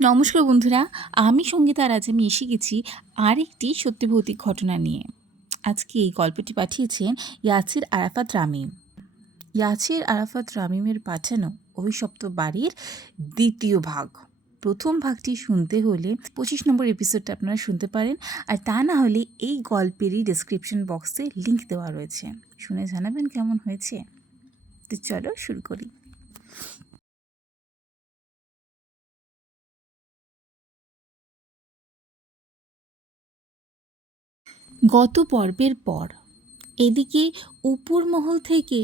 নমস্কার বন্ধুরা, আমি সঙ্গীতা আর আজ আমি এসে গেছি আরেকটি সত্যি ভৌতিক ঘটনা নিয়ে। আজকে এই গল্পটি পাঠিয়েছেন ইয়াসির আরাফাত রামিম। ইয়াসির আরাফাত রামিমের পাঠানো অভিশপ্ত বাড়ির দ্বিতীয় ভাগ। প্রথম ভাগটি শুনতে হলে 25 নম্বর এপিসোডটা আপনারা শুনতে পারেন, আর তা না হলে এই গল্পেরই ডেসক্রিপশন বক্সে লিংক দেওয়া রয়েছে, শুনে জানাবেন কেমন হয়েছে। তো চলো শুরু করি। গত পর্বের পর এদিকে উপর মহল থেকে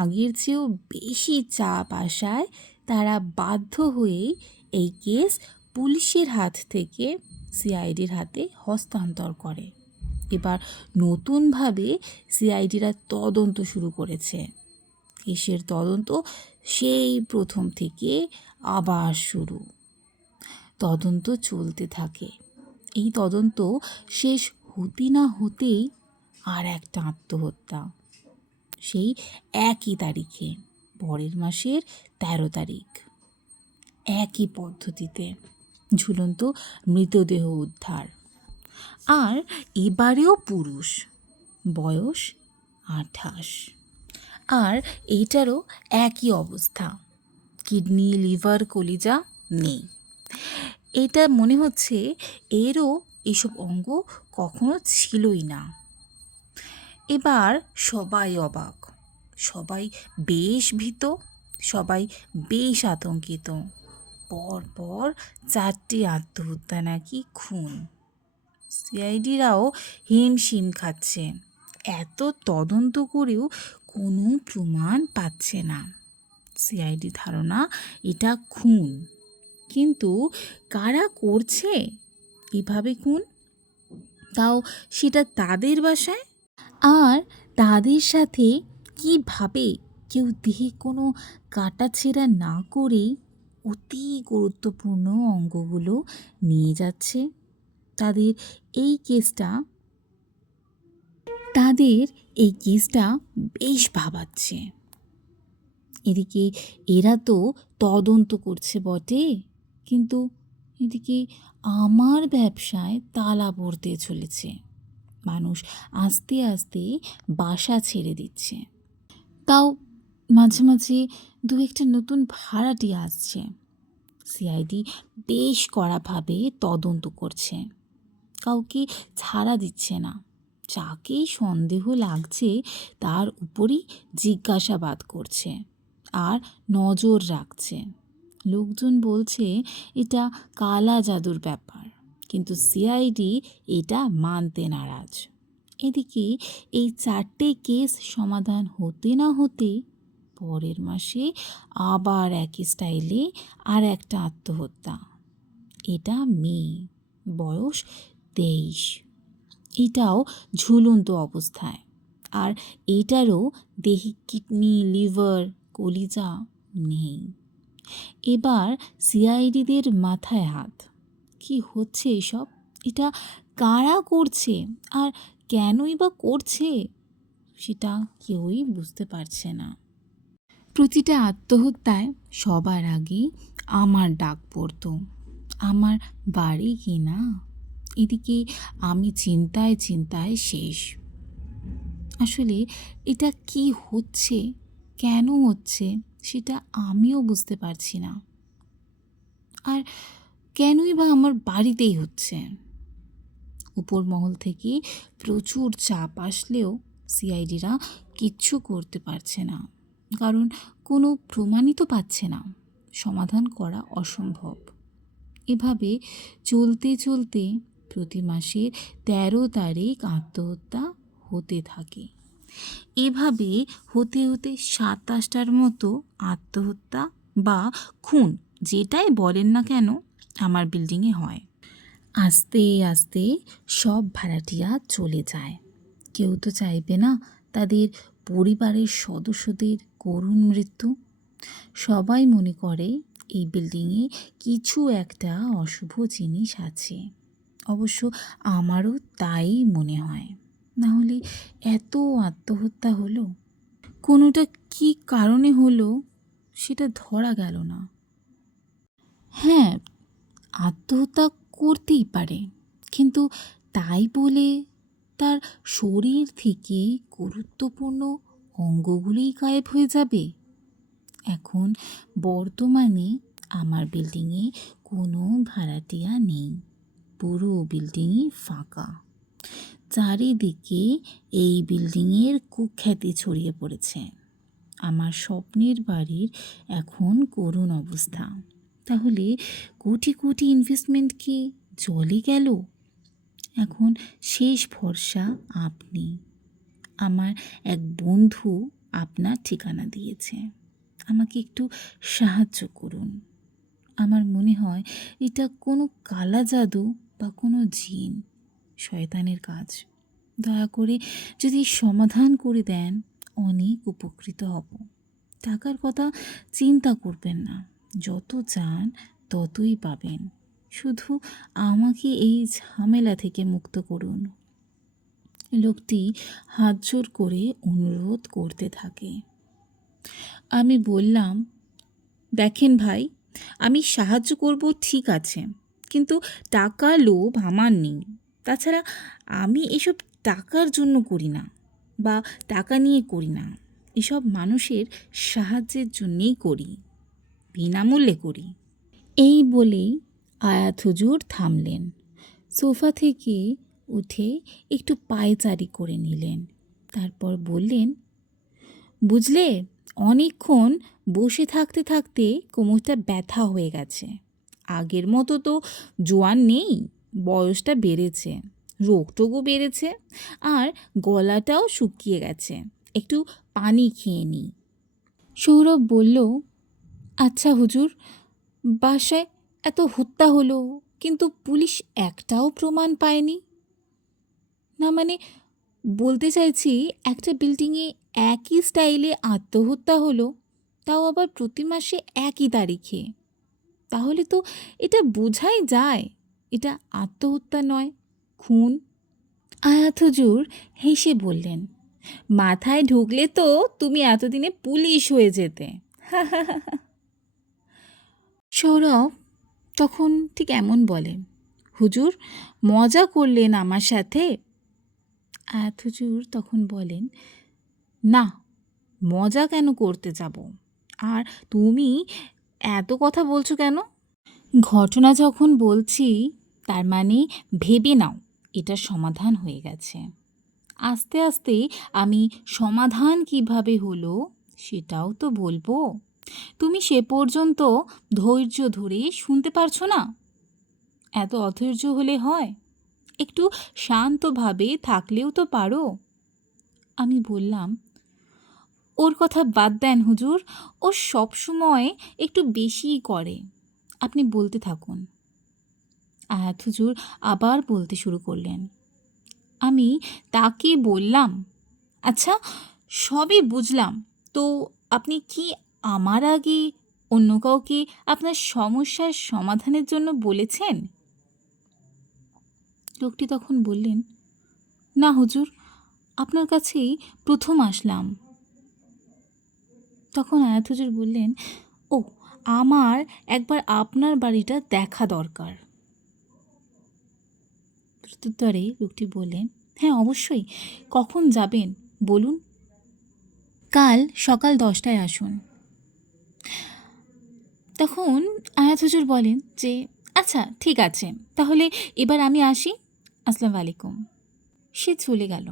আগের চেয়েও বেশি চাপ আসায় তারা বাধ্য হয়ে এই কেস পুলিশের হাত থেকে সিআইডির হাতে হস্তান্তর করে। এবার নতুনভাবে সিআইডিরা তদন্ত শুরু করেছে। কেসের তদন্ত সেই প্রথম থেকে আবার শুরু। তদন্ত চলতে থাকে। এই তদন্ত শেষ হতে না হতেই আর একটা আত্মহত্যা, সেই একই তারিখে, পরের মাসের 13 তারিখ। একই পদ্ধতিতে ঝুলন্ত মৃতদেহ উদ্ধার, আর এবারেও পুরুষ, বয়স 28। আর এইটারও একই অবস্থা, কিডনি, লিভার, কলিজা নেই। এটা মনে হচ্ছে এরও এসব অঙ্গ কখনো ছিলই না। এবার সবাই অবাক, সবাই বেশ ভীত, সবাই বেশ আতঙ্কিত। পরপর 4টি আত্মহত্যা নাকি খুন। সিআইডিরাও হিমশিম খাচ্ছে, এত তদন্ত করেও কোনো প্রমাণ পাচ্ছে না। সিআইডি ধারণা এটা খুন, কিন্তু কারা করছে এভাবে খুন, তাও সেটা তাদের বাসায়। আর তাদের সাথে কিভাবে কেউ দেহে কোনো কাটাছেঁড়া না করেই অতি গুরুত্বপূর্ণ অঙ্গগুলো নিয়ে যাচ্ছে। তাদের এই কেসটা তাদের এই কেসটা বেশ ভাবাচ্ছে। এদিকে এরা তো তদন্ত করছে বটে, কিন্তু এদিকে আমার ব্যবসায় তালা পড়তে চলেছে। মানুষ আস্তে আস্তে বাসা ছেড়ে দিচ্ছে। তাও মাঝে মাঝে দু একটা নতুন ভাড়াটি আসছে। সিআইডি বেশ কড়াভাবে তদন্ত করছে, কাউকে ছাড়া দিচ্ছে না। যাকেই সন্দেহ লাগছে তার উপরই জিজ্ঞাসাবাদ করছে আর নজর রাখছে। লোকজন বলছে এটা কালা জাদুর ব্যাপার, কিন্তু সিআইডি এটা মানতে নারাজ। এদিকে এই 4টে কেস সমাধান হতে না হতে পরের মাসে আবার একই স্টাইলে আর একটা আত্মহত্যা। এটা মেয়ে, বয়স 23। এটাও ঝুলন্ত অবস্থায়, আর এটারও দেহে কিডনি, লিভার, কলিজা নেই। এবার সিআইডিদের মাথায় হাত, কি হচ্ছে এসব? এটা কারা করছে আর কেনই বা করছে সেটা কেউই বুঝতে পারছে না। প্রতিটা আত্মহত্যায় সবার আগে আমার ডাক পড়তো, আমার বাড়ি কি না। এদিকে আমি চিন্তায় চিন্তায় শেষ। আসলে এটা কি হচ্ছে, কেন হচ্ছে সেটা আমিও বুঝতে পারছি না। আর কেনই বা আমার বাড়িতেই হচ্ছে। উপর মহল থেকে প্রচুর চাপ আসলেও সিআইডিরা কিচ্ছু করতে পারছে না, কারণ কোনো প্রমাণই তো পাচ্ছে না। সমাধান করা অসম্ভব। এভাবে চলতে চলতে প্রতি মাসের 13 তারিখ আত্মহত্যা হতে থাকে। এভাবে হতে হতে 27টার মতো আত্মহত্যা বা খুন, যেটাই বলেন না কেন, আমার বিল্ডিংয়ে হয়। আস্তে আস্তে সব ভাড়াটিয়া চলে যায়। কেউ তো চাইবে না তাদের পরিবারের সদস্যদের করুণ মৃত্যু। সবাই মনে করে এই বিল্ডিংয়ে কিছু একটা অশুভ জিনিস আছে। অবশ্য আমারও তাই মনে হয়, না হলে এত আত্মহত্যা হলো। কোনোটা কী কারণে হলো সেটা ধরা গেল না। হ্যাঁ, আত্মহত্যা করতেই পারে, কিন্তু তাই বলে তার শরীর থেকে গুরুত্বপূর্ণ অঙ্গগুলোই গায়েব হয়ে যাবে? এখন বর্তমানে আমার বিল্ডিংয়ে কোনো ভাড়াটিয়া নেই, পুরো বিল্ডিংই ফাঁকা। চারিদিকে এই বিল্ডিংয়ের কুখ্যাতি ছড়িয়ে পড়েছে। আমার স্বপ্নের বাড়ির এখন করুণ অবস্থা। তাহলে কোটি কোটি ইনভেস্টমেন্ট কি জলে গেল? এখন শেষ ভরসা আপনি। আমার এক বন্ধু আপনার ঠিকানা দিয়েছে, আমাকে একটু সাহায্য করুন। আমার মনে হয় এটা কোনো কালা জাদু বা কোনো জিন, শয়তানের কাজ। দয়া করে যদি সমাধান করে দেন, অনেক উপকৃত হব। টাকার কথা চিন্তা করবেন না, যত চান ততই পাবেন। শুধু আমাকে এই ঝামেলা থেকে মুক্ত করুন। লোকটি হাত জোর করে অনুরোধ করতে থাকে। আমি বললাম, দেখেন ভাই, আমি সাহায্য করব ঠিক আছে, কিন্তু টাকা লোভ আমার নেই। তাছাড়া আমি এসব টাকার জন্য করি না বা টাকা নিয়ে করি না, এসব মানুষের সাহায্যের জন্যেই করি, বিনামূল্যে করি। এই বলেই আয়াত হুজুর থামলেন, সোফা থেকে উঠে একটু পায়চারি করে নিলেন, তারপর বললেন, বুঝলে, অনেকক্ষণ বসে থাকতে থাকতে কোমরটা ব্যথা হয়ে গেছে। আগের মতো তো জোয়ান নেই, বয়সটা বেড়েছে, রোগটোগও বেড়েছে, আর গলাটাও শুকিয়ে গেছে। একটু পানি খেয়ে নিই। সৌরভ বলল, আচ্ছা হুজুর, বাসায় এত হত্যা হলো, কিন্তু পুলিশ একটাও প্রমাণ পায়নি? না মানে, বলতে চাইছি, একটা বিল্ডিংয়ে একই স্টাইলে আত্মহত্যা হলো, তাও আবার প্রতি মাসে একই তারিখে। তাহলে তো এটা বোঝাই যায় এটা আত্মহত্যা নয়, খুন। আয়াত হুজুর হেসে বললেন, মাথায় ঢুকলে তো তুমি এতদিনে পুলিশ হয়ে যেতে। সৌরভ তখন ঠিক এমন বলে, হুজুর মজা করলেন আমার সাথে? আয়াত হুজুর তখন বলেন, না, মজা কেন করতে যাব? আর তুমি এত কথা বলছো কেন? ঘটনা যখন বলছি, তার মানে ভেবে নাও এটা সমাধান হয়ে গেছে। আস্তে আস্তে আমি সমাধান কিভাবে হলো সেটাও তো বলবো। তুমি সে পর্যন্ত ধৈর্য ধরে শুনতে পারছো না? এত অধৈর্য হলে হয়? একটু শান্তভাবে থাকলেও তো পারো। আমি বললাম, ওর কথা বাদ দেন হুজুর, ও সবসময় একটু বেশিই করে, আপনি বলতে থাকুন। আয়াত হুজুর আবার বলতে শুরু করলেন। আমি তাকে বললাম, আচ্ছা সবই বুঝলাম, তো আপনি কি আমার আগে অন্য কাউকে আপনার সমস্যার সমাধানের জন্য বলেছেন? লোকটি তখন বললেন, না হুজুর, আপনার কাছেই প্রথম আসলাম। তখন আয়াত হুজুর বললেন, ও, আমার একবার আপনার বাড়িটা দেখা দরকার। প্রত্যুত্তরে লোকটি বললেন, হ্যাঁ অবশ্যই, কখন যাবেন বলুন? কাল সকাল 10টায় আসুন। তখন আয়াত হুজুর বলেন যে, আচ্ছা ঠিক আছে, তাহলে এবার আমি আসি, আসসালামু আলাইকুম। সে চলে গেল।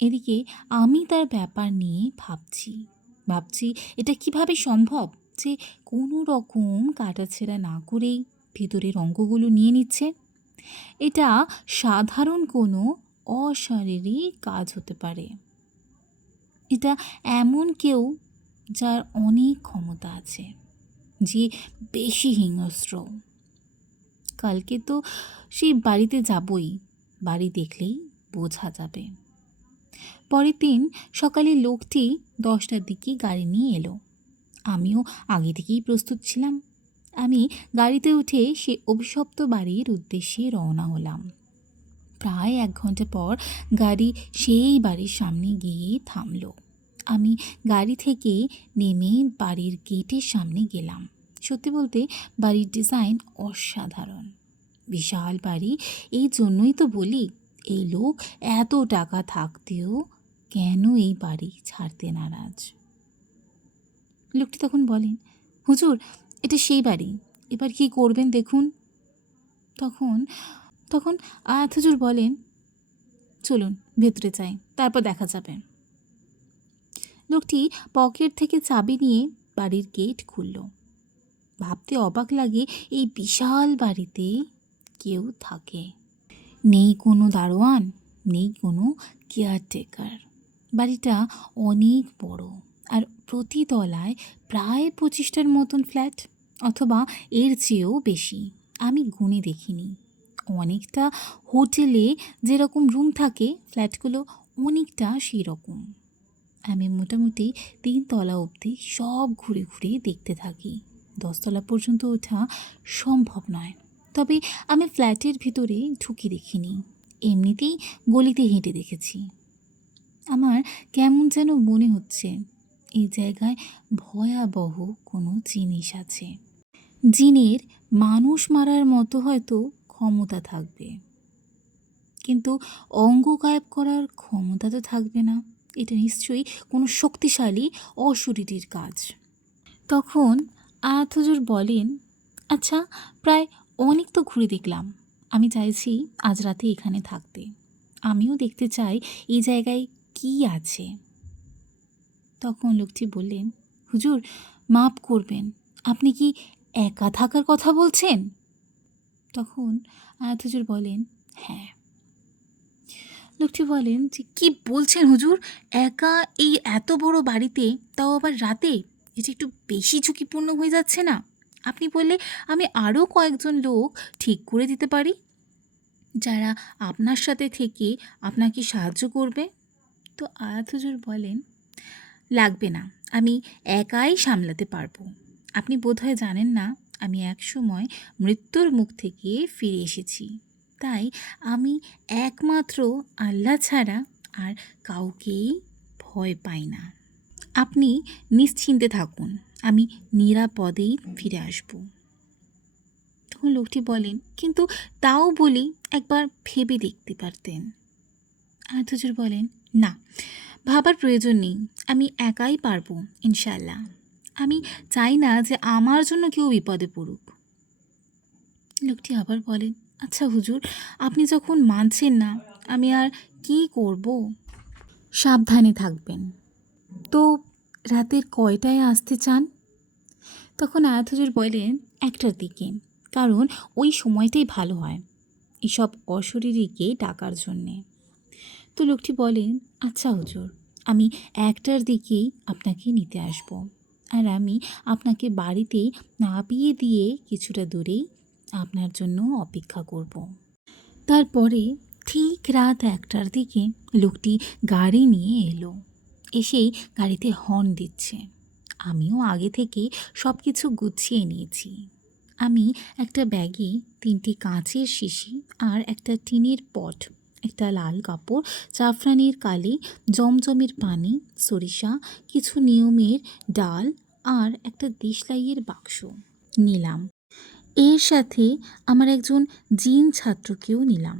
এদিকে আমি তার ব্যাপার নিয়ে ভাবছি এটা কিভাবে সম্ভব যে কোনো রকম কাটাছেঁড়া না করেই ভেতরের অঙ্গগুলো নিয়ে নিচ্ছে। এটা সাধারণ কোনো অশারীরিক কাজ হতে পারে। এটা এমন কেউ যার অনেক ক্ষমতা আছে, যে বেশি হিংস্র। কালকে তো সেই বাড়িতে যাবই, বাড়ি দেখলেই বোঝা যাবে। পরের দিন সকালে লোকটি 10টার দিকে গাড়ি নিয়ে এলো। আমিও আগে থেকেই প্রস্তুত ছিলাম। আমি গাড়িতে উঠে সে অভিশপ্ত বাড়ির উদ্দেশ্যে রওনা হলাম। প্রায় 1 ঘন্টা পর গাড়ি সেই বাড়ির সামনে গিয়ে থামল। আমি গাড়ি থেকে নেমে বাড়ির গেটের সামনে গেলাম। সত্যি বলতে বাড়ির ডিজাইন অসাধারণ। বিশাল বাড়ি, এই জন্যই তো বলি এই লোক এত টাকা থাকতেও কেন এই বাড়ি ছাড়তে নারাজ। লোকটি তখন বলেন, হুজুর এটা সেই বাড়ি, এবার কি করবেন দেখুন। তখন তখন আয়াত হুজুর বলেন, চলুন ভেতরে যাই, তারপর দেখা যাবে। লোকটি পকেট থেকে চাবি নিয়ে বাড়ির গেট খুলল। ভাবতে অবাক লাগে এই বিশাল বাড়িতে কেউ থাকে, নেই কোনো দারোয়ান, নেই কোনো কেয়ারটেকার। বাড়িটা অনেক বড়, আর প্রতি তলায় প্রায় 25টার মতন ফ্ল্যাট, অথবা এর চেয়েও বেশি। আমি গুনে দেখিনি। অনেকটা হোটেলে যেরকম রুম থাকে, ফ্ল্যাটগুলো অনেকটা সেই রকম। আমি মোটামুটি 3 তলা অবধি সব ঘুরে ঘুরে দেখতে থাকি। 10 তলা পর্যন্ত ওঠা সম্ভব নয়, তবে আমি ফ্ল্যাটের ভিতরে ঢুকে দেখিনি, এমনিতেই গলিতে হেঁটে দেখেছি। আমার কেমন যেন মনে হচ্ছে এই জায়গায় ভয়াবহ কোনো জিনিস আছে। জিনের মানুষ মারার মতো হয়তো ক্ষমতা থাকবে, কিন্তু অঙ্গ গায়েব করার ক্ষমতা তো থাকবে না। এটা নিশ্চয়ই কোনো শক্তিশালী অশরীরীর কাজ। তখন আয়াত হুজুর বলেন, আচ্ছা প্রায় অনেক তো ঘুরে দেখলাম, আমি চাইছি আজ রাতে এখানে থাকতে। আমিও দেখতে চাই এই জায়গায় কি আছে। তখন লোকটি বললেন, হুজুর মাপ করবেন, আপনি কি একা থাকার কথা বলছেন? তখন আয়াত হুজুর বলেন, হ্যাঁ। লোকটি বলেন যে, কি বলছেন হুজুর, একা এই এত বড় বাড়িতে, তাও আবার রাতে? এটা একটু বেশি ঝুঁকিপূর্ণ হয়ে যাচ্ছে না? আপনি বললে আমি আরও কয়েকজন লোক ঠিক করে দিতে পারি, যারা আপনার সাথে থেকে আপনাকে সাহায্য করবে। তো আয়াত হুজুর বলেন, লাগবে না, আমি একাই সামলাতে পারবো। আপনি বোধহয় জানেন না, আমি একসময় মৃত্যুর মুখ থেকে ফিরে এসেছি, তাই আমি একমাত্র আল্লাহ ছাড়া আর কাউকেই ভয় পাই না। আপনি নিশ্চিন্তে থাকুন, আমি নিরাপদেই ফিরে আসব। তখন লোকটি বলেন, কিন্তু তাও বলি একবার ভেবে দেখতে পারতেন। আয়াত হুজুর বলেন, না, ভাবার প্রয়োজন নেই, আমি একাই পারবো ইনশাল্লাহ। আমি চাই না যে আমার জন্য কেউ বিপদে পড়ুক। লোকটি আবার বলেন, আচ্ছা হুজুর, আপনি যখন মানছেন না, আমি আর কি করব? সাবধানে থাকবেন। তো রাতের কয়টায় আসতে চান? তখন আয়াত হুজুর বলেন, 1টার দিকে, কারণ ওই সময়টাই ভালো হয় এসব অশরীরীকে ডাকার জন্যে। তো লোকটি বলেন, আচ্ছা হুজুর, আমি 1টার দিকেই আপনাকে নিতে আসব, আর আমি আপনাকে বাড়িতেই নামিয়ে দিয়ে কিছুটা দূরেই আপনার জন্য অপেক্ষা করব। তারপরে ঠিক রাত 1টার দিকে লোকটি গাড়ি নিয়ে এলো, এসেই গাড়িতে হর্ন দিচ্ছে। আমিও আগে থেকেই সব কিছু গুছিয়ে নিয়েছি। আমি একটা ব্যাগে 3টি কাঁচের শিশি আর একটা টিনের পট, একটা লাল কাপড়, জাফরানির কালি, জমজমের পানি, সরিষা, কিছু নিয়মের ডাল আর একটা দেশলাইয়ের বাক্স নিলাম। এর সাথে আমার একজন জিন ছাত্রকেও নিলাম।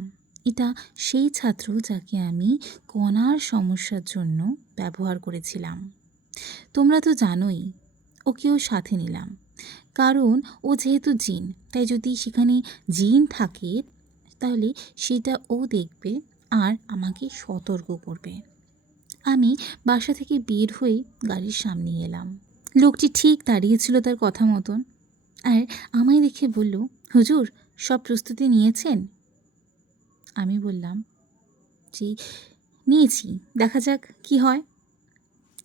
এটা সেই ছাত্র যাকে আমি কণার সমস্যার জন্য ব্যবহার করেছিলাম। তোমরা তো জানোই, ওকেও সাথে নিলাম, কারণ ও যেহেতু জিন, তাই যদি সেখানে জিন থাকে তাহলে সেটা ও দেখবে আর আমাকে সতর্ক করবে। আমি বাসা থেকে বের হয়ে গাড়ির সামনে এলাম। লোকটি ঠিক দাঁড়িয়েছিল তার কথা মতন, আর আমায় দেখে বলল, হুজুর সব প্রস্তুতি নিয়েছেন? আমি বললাম, যে নিয়েছি, দেখা যাক কি হয়।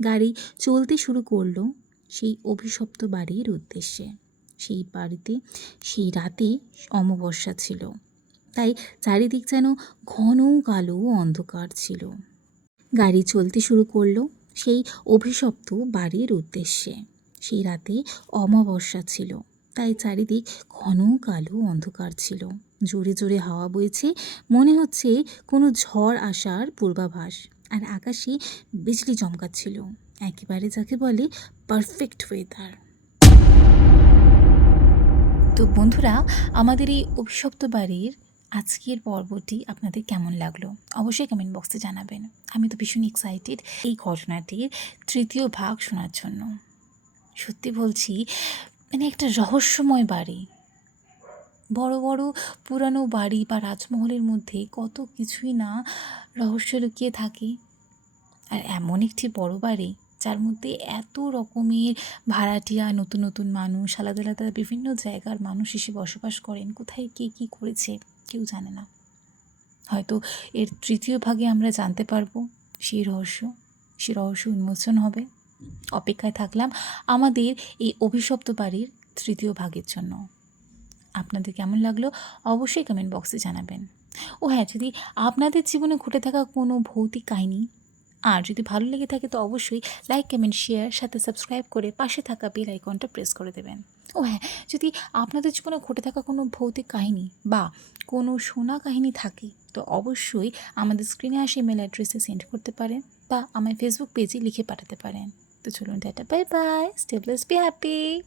গাড়ি চলতে শুরু করলো সেই অভিশপ্ত বাড়ির উদ্দেশ্যে। সেই বাড়িতে সেই রাতে অমাবস্যা ছিল, তাই চারিদিক যেন ঘন কালো অন্ধকার ছিল। গাড়ি চলতে শুরু করলো সেই অভিশপ্ত বাড়ির উদ্দেশ্যে। সেই রাতে অমাবস্যা ছিল, তাই চারিদিক ঘন কালো অন্ধকার ছিল। জোরে জোরে হাওয়া বইছে, মনে হচ্ছে কোনো ঝড় আসার পূর্বাভাস, আর আকাশে বিজলি চমকাচ্ছিল, একেবারে যাকে বলে পারফেক্ট ওয়েদার। তো বন্ধুরা, আমাদের এই অভিশপ্ত বাড়ির আজকের পর্বটি আপনাদের কেমন লাগলো অবশ্যই কমেন্ট বক্সে জানাবেন। আমি তো ভীষণ এক্সাইটেড এই ঘটনাটির তৃতীয় ভাগ শোনার জন্য। সত্যি বলছি, মানে একটা রহস্যময় বাড়ি। বড় বড় পুরানো বাড়ি বা রাজমহলের মধ্যে কত কিছুই না রহস্য লুকিয়ে থাকে। আর এমন একটি বড় বাড়ি যার মধ্যে এত রকমের ভাড়াটিয়া, নতুন নতুন মানুষ, আলাদা আলাদা বিভিন্ন জায়গার মানুষ এসে বসবাস করেন। কোথায় কে কী করেছে কেউ জানে না। হয়তো এর তৃতীয় ভাগে আমরা জানতে পারবো সেই রহস্য উন্মোচন হবে। অপেক্ষায় থাকলাম আমাদের এই অভিশপ্ত বাড়ির তৃতীয় ভাগের জন্য। আপনাদের কেমন লাগলো অবশ্যই কমেন্ট বক্সে জানাবেন। ও হ্যাঁ, যদি আপনাদের জীবনে ঘটে থাকা কোনো ভৌতিক কাহিনী আর যদি ভালো লেগে থাকে তো অবশ্যই লাইক, কমেন্ট, শেয়ার, সাথে সাবস্ক্রাইব করে পাশে থাকা বেল আইকনটা প্রেস করে দেবেন। ও হ্যাঁ, যদি আপনাদের জীবনে ঘটে থাকা কোনো ভৌতিক কাহিনী বা কোনো শোনা কাহিনী থাকে তো অবশ্যই আমাদের স্ক্রিনে আসে ইমেল অ্যাড্রেসে সেন্ড করতে পারেন বা আমার ফেসবুক পেজে লিখে পাঠাতে পারেন। তো চলুন, tata, bye bye, stay blessed, be happy.